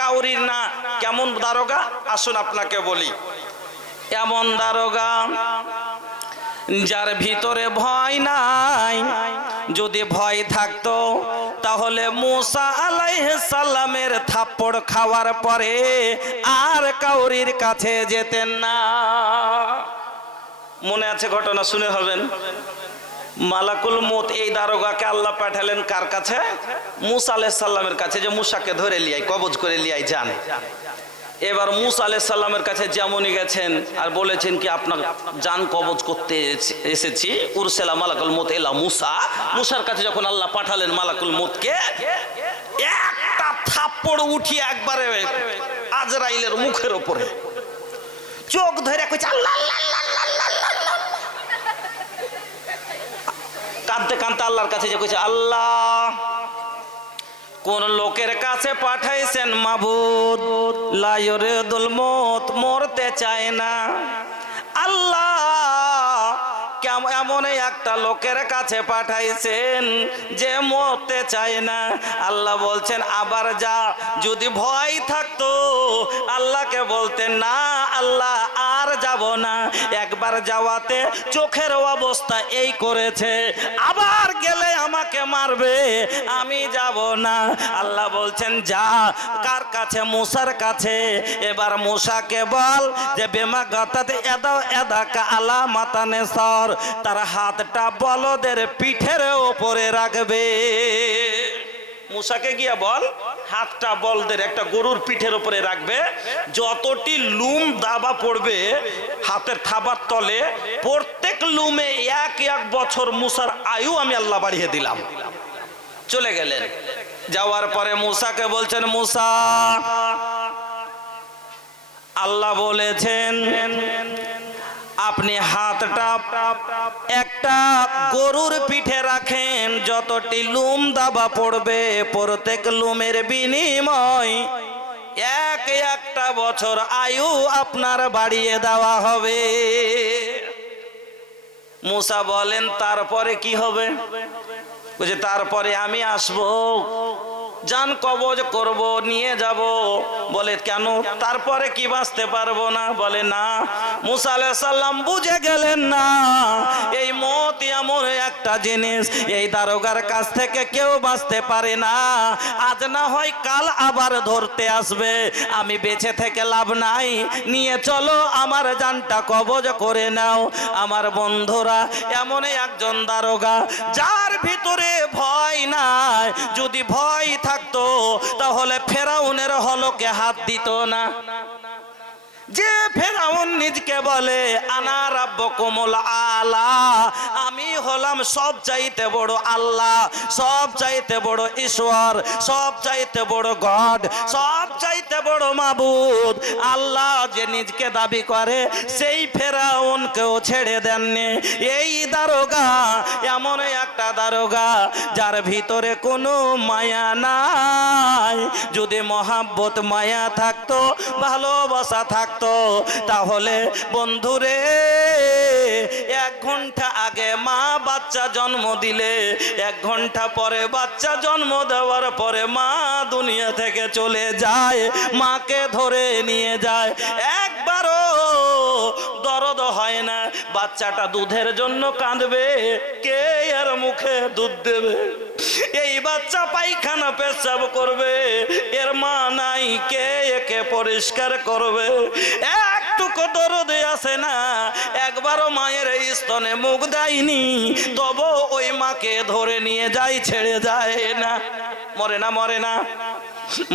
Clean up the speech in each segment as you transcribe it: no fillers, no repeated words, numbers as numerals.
কাউরির না। কেমন দারোগা আসুন আপনাকে বলি। এমন দারোগা যার ভিতরে ভয় নাই। যদি ভয় থাকতো তাহলে মুসা আলাইহিস সালামের থাপ্পড় খাওয়ার পরে আর কাউরির কাছে যেতেন না। মনে আছে ঘটনা, শুনে হবেন। মালাকুল মউত এই দারোগাকে আল্লাহ পাঠালেন কার কাছে? মুসা আলাইহিস সালামের কাছে, যে মুসাকে ধরে লিয়াই, কবজ করে লিয়াই যান। এবার মুসা আলাইহিস সালামের কাছে যেমনই গেছেন আর বলেছেন কি আপনার জান কবজ করতে এসেছি, উরসেলা মালাকুল মউত এলা মুসা। মুসার কাছে যখন আল্লাহ পাঠালেন মালাকুল মউতকে, একটা থাপ্পড় উঠিয়ে একবারে আজরাইলের মুখের উপরে চোখ ধরে কইছে আল্লাহ আল্লাহ আল্লাহ আল্লাহ আল্লাহ। কাঁদতে কাঁদতে আল্লাহর কাছে যে কইছে, আল্লাহ কোন লোকের কাছে পাঠাইছেন মাবুদ, লা ইউরিদুল মউত, মরতে চায় না। আল্লাহ এমন একটা লোকের কাছে পাঠাইছেন যে মরতে চায় না। আল্লাহ বলছেন আবার যা। যদি ভয় থাকতো আল্লাহকে বলতেন না আল্লাহ আর যাব না। একবার যাওয়াতে চোখের অবস্থা এই করেছে, আবার গেলে আমাকে মারবে, আমি যাব না। আল্লাহ বলছেন যা। কার কাছে? মুসার কাছে। এবার মুসাকে বল যে বেমা গাতাতে এদাও এদাকা আলা মাতানে সর, তার হাতটা বলদের পিঠের উপরে রাখবে। মুসাকে গিয়া বল হাতটা বলদের একটা গরুর পিঠের উপরে রাখবে। যতটি লুম দাবা পড়বে হাতের থাবার তলে, প্রত্যেক লুমে এক এক বছর মুসার আয়ু আমি আল্লাহ বাড়িয়ে দিলাম। চলে গেলেন। যাওয়ার পরে মুসাকে বলছেন মুসা আল্লাহ বলেছেন আপনি হাতটা একটা গরুর পিঠে রাখেন, যতটি লুম দাবা পড়বে প্রত্যেক লুমের বিনিময় এক একটা বছর আয়ু আপনার বাড়িয়ে দেওয়া হবে। মুসা বলেন তারপরে কি হবে? বুঝে তারপরে আমি আসবো, জান কবজ করব, নিয়ে যাব। বলে কেন? তারপরে কি বাঁচতে পারবো না? বলে না। মুসা আলাইহিস সালাম বুঝে গেলেন না এই মত এমন একটা জিনিস, এই দারোগার কাছ থেকে কেউ বাঁচতে পারে না। আজ না হয় কাল আবার ধরতে আসবে, আমি বেঁচে থেকে লাভ নাই, নিয়ে চলো আমার জানটা কবজ করে নাও। আমার বন্ধুরা, এমন একজন দারোগা যার ভিতরে ভয় নাই। যদি ভয় থাকতো তাহলে ফেরাউনের হলকে হাত দিত না। যে ফেরাউন নিজকে বলে আনা রাব্বুকুমুল আলা, আমি হলাম সব চাইতে বড় আল্লাহ, সব চাইতে বড় ঈশ্বর, সব চাইতে বড় গড, সব চাইতে বড় মাবুদ। আল্লাহ যে নিজকে দাবি করে সেই ফেরাউনকেও ছেড়ে দেননি। এই দারোগা এমন একটা দারোগা যার ভিতরে কোনো মায়া নাই। যদি মহাব্বত মায়া থাকতো, ভালোবাসা থাকতো, তাহলে বন্ধুরে 1 ঘন্টা আগে মা বাচ্চা জন্ম দিলে 1 ঘন্টা পরে বাচ্চা জন্ম দেওয়ার পরে মা দুনিয়া থেকে চলে যায়, মাকে ধরে নিয়ে যায়, একবারও দরদ হয় না। বাচ্চাটা দুধের জন্য কাঁদবে, কে এর মুখে দুধ দেবে? এই বাচ্চা পায়খানা পেশাব করবে, এর মা নাই, কে একে পরিষ্কার করবে? একটুকু দরদ আসে না, একবারও মায়ের স্তনে মুখ দেয়নি, তবু ওই মাকে ধরে নিয়ে যায়, ছেড়ে যায় না। মরে না? মরে না?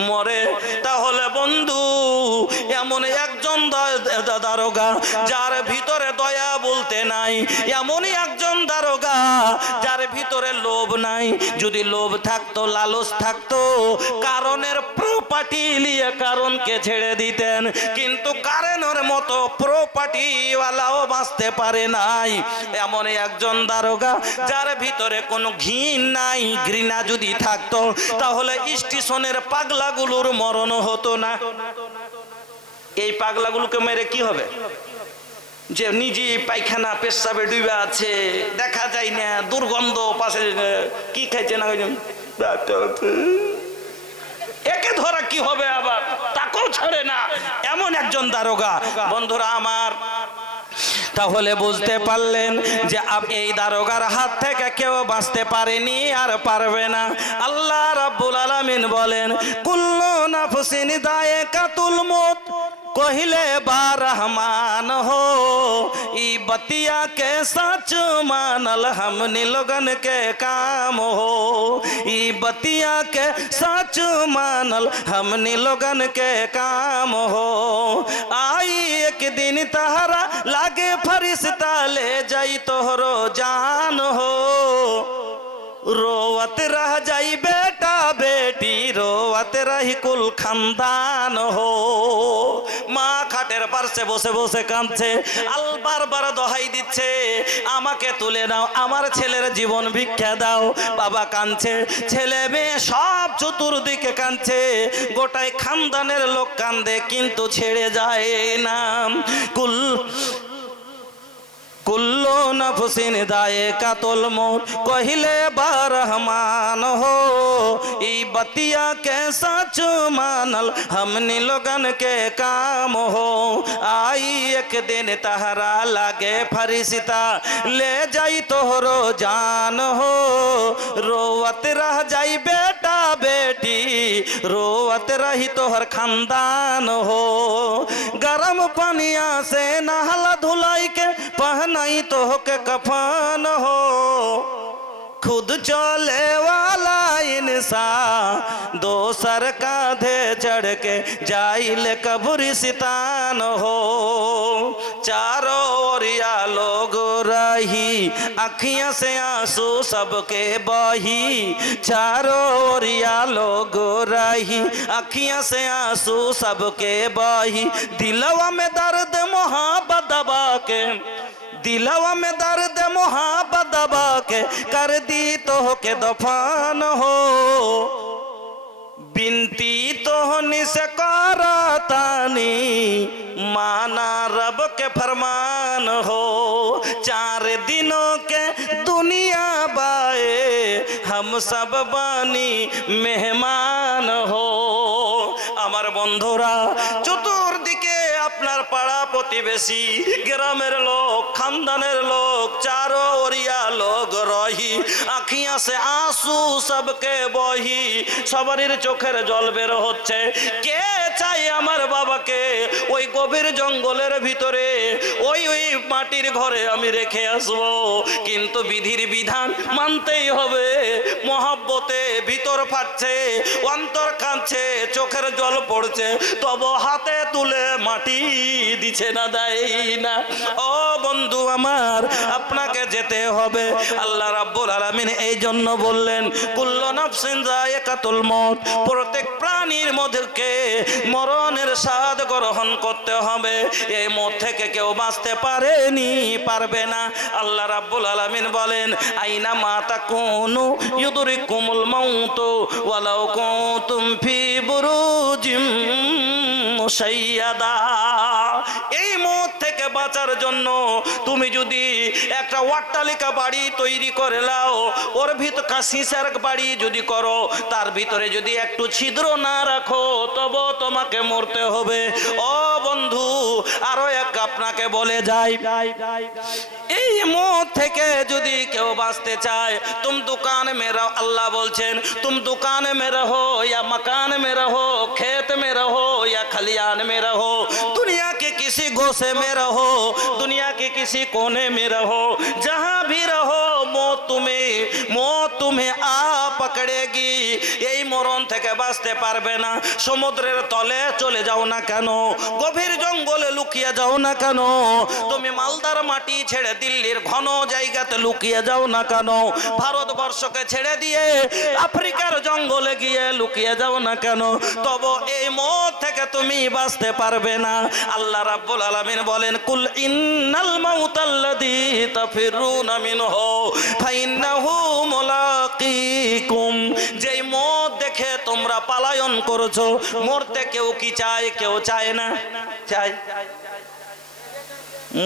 মরে। তাহলে বন্ধু, এমন একজন দারোগা যার ভিতরে দয়া বলতে নাই, এমনই একজন দারোগা যার ভিতরে লোভ নাই। যদি লোভ থাকতো, লালচ থাকতো, কারণের প্রপার্টি নিয়ে কারণকে ছেড়ে দিতেন, কিন্তু কারণের মতো প্রপার্টিওয়ালাও বাঁচতে পারে নাই। এমন একজন দারোগা যার ভিতরে কোনো ঘৃণ নাই, ঘৃণা যদি থাকতো তাহলে স্টেশনের পাগলাগুলোর মরণ হতো না। এই পাগলাগুলোকে মেরে কি হবে? যে নিজে পায়খানা পেশাবে ডুবে আছে, দেখা যায় না, দুর্গন্ধ, পাশে কি খাইছে না, একে ধরা কি হবে? আবার একজন দারোগা। বন্ধুরা আমার, তাহলে বুঝতে পারলেন যে এই দারোগার হাত থেকে কেউ বাঁচতে পারেনি আর পারবে না। আল্লাহ রাব্বুল আলামিন বলেন কুল্লু নাফসিন যায়কাতুল মউত কहिले बा रहमान हो ई बतिया के सच मानल हमनी लोगन के काम हो ई बतिया के सच मानल हमनी लोगन के काम हो आई एक दिन तहरा लागे फरिश्ता ले जाई तोहरो जान हो रोवत रह जाई बेटा बेटी रोवत रही कुल खानदान हो। মা খাটের পাশে বসে বসে কাঁদছে, আল বারবার দোহাই দিচ্ছে আমাকে তুলে নাও, আমার ছেলের জীবন ভিক্ষা দাও। বাবা কাঁদছে, ছেলে মেয়ে সব চতুর্দিকে কাঁদছে, গোটাই খানদানের লোক কাঁদে কিন্তু ছেড়ে যায় না। कुल्लो नफसिन दायकातुल मौत कहिले बा रहमान हो ई बतिया के सच मानल हमनी लोगन के काम हो आई एक दिन तहरा लागे फरिश्ता ले जाई तोहरो जान हो रोवत रह जाई बेटा बेटी रोवत रही तोहर खानदान हो। गरम पानिया से नहला धुलाई के नहीं तो के कफन हो खुद चले वाला इंसान दोसर कांधे चढ़ के जाइल कब्रिस्तान हो। चारों ओरिया लोग रही अखियां से आंसू सबके बही चारों ओरिया लोग रही अखियां से आंसू सबके बही दिलवा में दर्द मोहब्बत दबा के दिलवा में दर्द मोहब्बत दबा के कर दी तो के दफान हो बिनती तो से करातानी माना रब के फरमान हो। 4 दिनों के दुनिया बाए हम सब बानी मेहमान हो। আমার বন্ধুরা চতুর্দিকে আপনার পাড়া প্রতিবেশী গ্রামের লোক খানদানের লোক চারো ওরিয়া লোক রহি আখিয়াं से आंसू सबके বহি সবারই চোখের জল বের হচ্ছে। কে চাই আমার বাবাকে ওই গভীর জঙ্গলের ভিতরে ওই মাটির ঘরে আমি রেখে আসবো, কিন্তু বিধির বিধান মানতেই হবে। মহব্বতে ভিতর ফাটছে অন্তর কাঁদছে চোখের জল পড়ছে তবু হাতে তুলে মাটি দিছে না দেয় না। ও বন্ধু আমার আপনাকে যেতে হবে। আল্লাহ রাব্বুল আলামিন এই জন্য বললেন কুল্লু নাফসিন যায়কাতুল মউত প্রত্যেক প্রাণীর মধ্যে মরণের স্বাদ গ্রহণ করতে হবে। এই মত থেকে কেউ বাঁচতে পারেনি পারবে না। আল্লাহ রাব্বুল আলামিন বলেন আইনা মা তাকুনু ইউদরিকুমুল মাউত ওয়ালাউ কুনতুম ফি বুরুজিম মুশাইয়াদা। এই মত থেকে বাঁচার জন্য তুমি যদি একটা অট্টালিকা বাড়ি তৈরি করে নাও ওর ভিতর কাঁসিসার বাড়ি যদি করো তার ভিতরে যদি একটু ছিদ্র না রাখো তবে তোমাকে মরতে হবে। ও বন্ধু আরো এক আপনাকে বলে যাই এই মত থেকে যদি কেউ বাঁচতে চায় तुम दुकान में रहो अल्लाह बोलছেন तुम दुकान में रहो या मकान में रहो खेत में रहो या खलियान में रहो दुनिया के किसी गोशे में रहो दुनिया के किसी कोने में रहो जहां भी रहो मौत तुम्हें आ पकड़ेगी। এই মরণ থেকে বাঁচতে পারবে না। সমুদ্রের তলে চলে যাও না কেন গভীর জঙ্গলে লুকিয়ে যাও না কেন তুমি মালদার মাটি ছেড়ে দিল্লির ঘন জায়গাতে লুকিয়ে যাও না কেন ভারতবর্ষকে ছেড়ে দিয়ে আফ্রিকার জঙ্গলে গিয়ে লুকিয়ে যাও না কেন তবে এই মত থেকে তুমি বাঁচতে পারবে না। আল্লাহ রাব্বুল আলামিন বলেন কুল ইন্নাল মাউতাল্লাযী তাফিরুনা মিনহু ফাইন্নাহু মুলাকিকুম। যেই মত দেখে তোমরা পালায়ন করেছো মরতে কেউ কি চায় কেউ চায় না চায়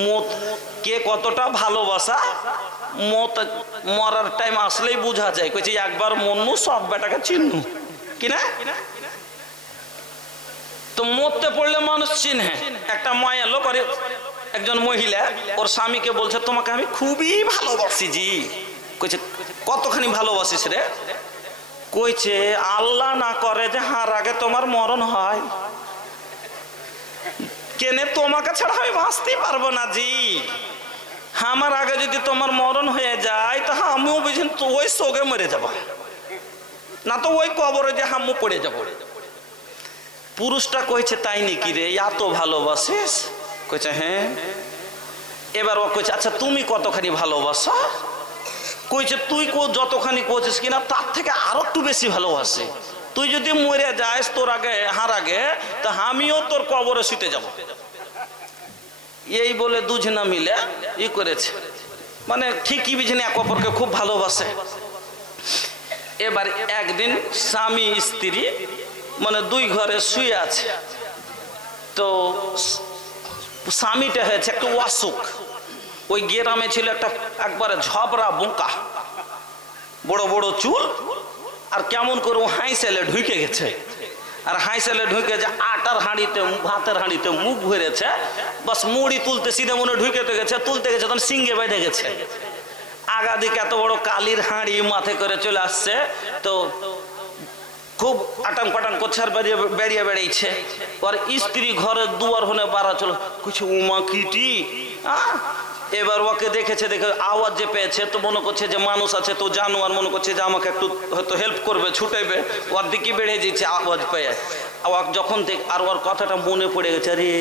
মত কে কতটা ভালোবাসা মত মরার টাইম আসলেই বোঝা যায় কইছি একবার মন্নু সব বেটাকে চিনু কিনা তো মরতে পড়লে মানুষ চিনে। একটা মায়া লোক আর একজন মহিলা ওর স্বামীকে বলছে তোমাকে আমি খুবই ভালোবাসি জি। কইছে কতখানি ভালোবাসিস রে? কইছে আল্লাহ না করে যে হার আগে তোমার মরণ হয়, কেনে তোমাকে ছাড়া আমি বাঁচতেই পারবো না জি। আমার আগে যদি তোমার মরণ হয়ে যায় তো আমিও বুঝেন তো ওই শোকে মরে যাব, না তো ওই কবরে যে হামু পড়ে যাব। পুরুষটা কইছে তাই নাকি রে, এত ভালোবাসিস? কইছে হ্যাঁ। এবার ও কইছে আচ্ছা তুমি কতখানি ভালোবাসো? কইছে তুই যতখানি করছিস কিনা তার থেকে আরো একটু বেশি ভালোবাসি। তুই যদি মরে যাস তোর আগে হার আগে তা আমিও তোর কবরে শুতে যাব। এই বলে দুজনা মিলে ই করেছে, মানে ঠিকই বুঝেনি এক অপরকে খুব ভালোবাসে। এবার একদিন স্বামী স্ত্রী মানে দুই ঘরে শুয়ে আছে, তো স্বামীটা হয়েছে একটু অসুখ। ওই গ্রামে ছিল একটা একবারে ঝবরা বোকা, বড় বড় চুল, আর কেমন করে ও হাইসেলে ঢুকে গেছে। আর হাইসেলে ঢুকে যে আটার হাঁড়িতে ভাতের হাঁড়িতে মুখ ভরেছে, বাস মুড়ি তুলতে সিধে মনে ঢুকে গেছে, তুলতে গেছে তখন সিঙ্গে বেঁধে গেছে। আগা দিকে এত বড় কালির হাঁড়ি মাথে করে চলে আসছে, তো খুব আটান পাটান করছে আর বেরিয়ে বেড়াইছে। ওর স্ত্রী ঘরের দুয়ার হনে বাড়া চলো, কিছু উমা কিটি। এবার ওকে দেখেছে, দেখে আওয়াজ যে পেয়েছে তো মনে করছে যে মানুষ আছে, তো জানোয়ার মনে করছে যে আমাকে একটু হয়তো হেল্প করবে, ছুটেবে। ওর দিকে বেড়ে যেছে আওয়াজ পেয়ে। যখন দেখ আর ওর কথাটা মনে পড়ে গেছে, আরে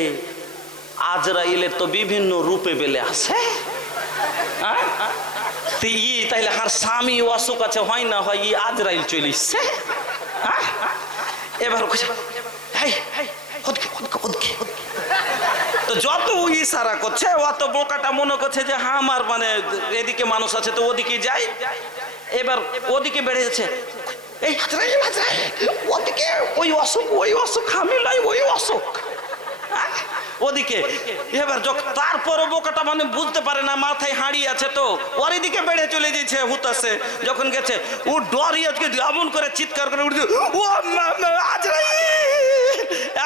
আজরাইলের তো বিভিন্ন রূপে বেলে আসে, তাইলে আর স্বামী অসুখ আছে হয় না হয় ই আজরাইল চলে এসছে। এবার তো যত ইশারা করছে অত বোকাটা মনে করছে যে হ্যাঁ আমার মানে এদিকে মানুষ আছে তো ওদিকে যাই। এবার ওদিকে বেড়ে যাচ্ছে, এই ওদিকে ওই অসুখ আমি লাই ওই অসুখ ওদিকে। এবার তারপর বোকাটা মানে বুঝতে পারে না, মাথায় হাঁড়ি আছে তো ওর এদিকে বেড়ে চলে যাচ্ছে হুতাছে। যখন গেছে ও ডরি আজকে এমন করে চিৎকার করে উঠছে, ও আজরাইল।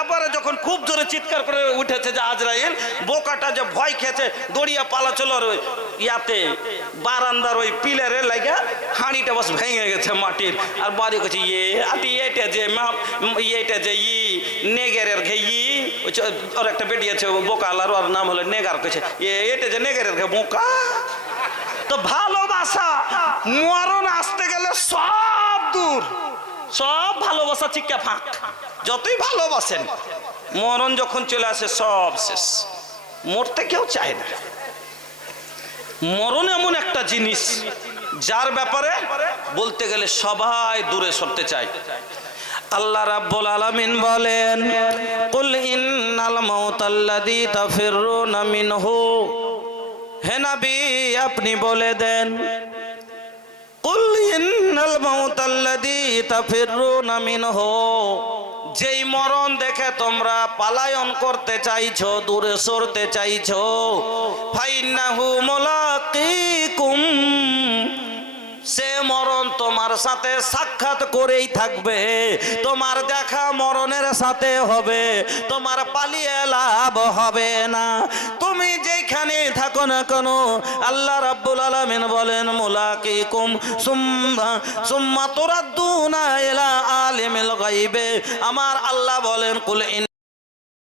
এবারে যখন খুব জোরে চিৎকার করে উঠেছে যে আজরাইল, বোকাটা যে ভয় খেয়েছে দড়িয়া পালা চলো ইয়াতে বারান্দার ওই পিলারে লাগা হাঁড়িটা বাস ভেঙে গেছে মাটির। আর বাড়ি করছে এটা যে এটা যে নেগেরের ঘে ওর একটা বেটি আছে বোকালার, ওর নাম হলো নেগার। কেছে এটা যে নেগেরের ঘে বোকা। তো ভালোবাসা মরণ আসতে গেলে সব দূর, সব ভালোবাসা চিক্কা ফাঁক। যতই ভালোবাসেন মরণ যখন চলে আসে সব শেষ। মরতে কেউ চায় না। মরণ এমন একটা জিনিস যার ব্যাপারে বলতে গেলে সবাই দূরে সরতে চায়। আল্লাহ রাব্বুল আলামিন বলেন, কুল ইন্নাল মাউতাল্লাযী তাফিরুনা মিনহু। হে নবী আপনি বলে দেন, কুল ইন্নাল মাউতাল্লাযী তাফিরুনা মিনহু, যেই মরণ দেখে তোমরা পালায়ন করতে চাইছো, দূরে সরতে চাইছো, ফাইন্নাহু মুলাকিকুম, সে মরণ তোমার সাথে সাক্ষাৎ করেই থাকবে। তোমার দেখা মরণের সাথে হবে, তোমার পালিয়ে লাভ হবে না। তুমি যেখানে থাকো না কেন আল্লাহ রাব্বুল আলামিন বলেন মুলাকিকুম সুম্মা তুরাদ্দুনা ইলা আলিমিল গায়বে। আমার আল্লাহ বলেন কুল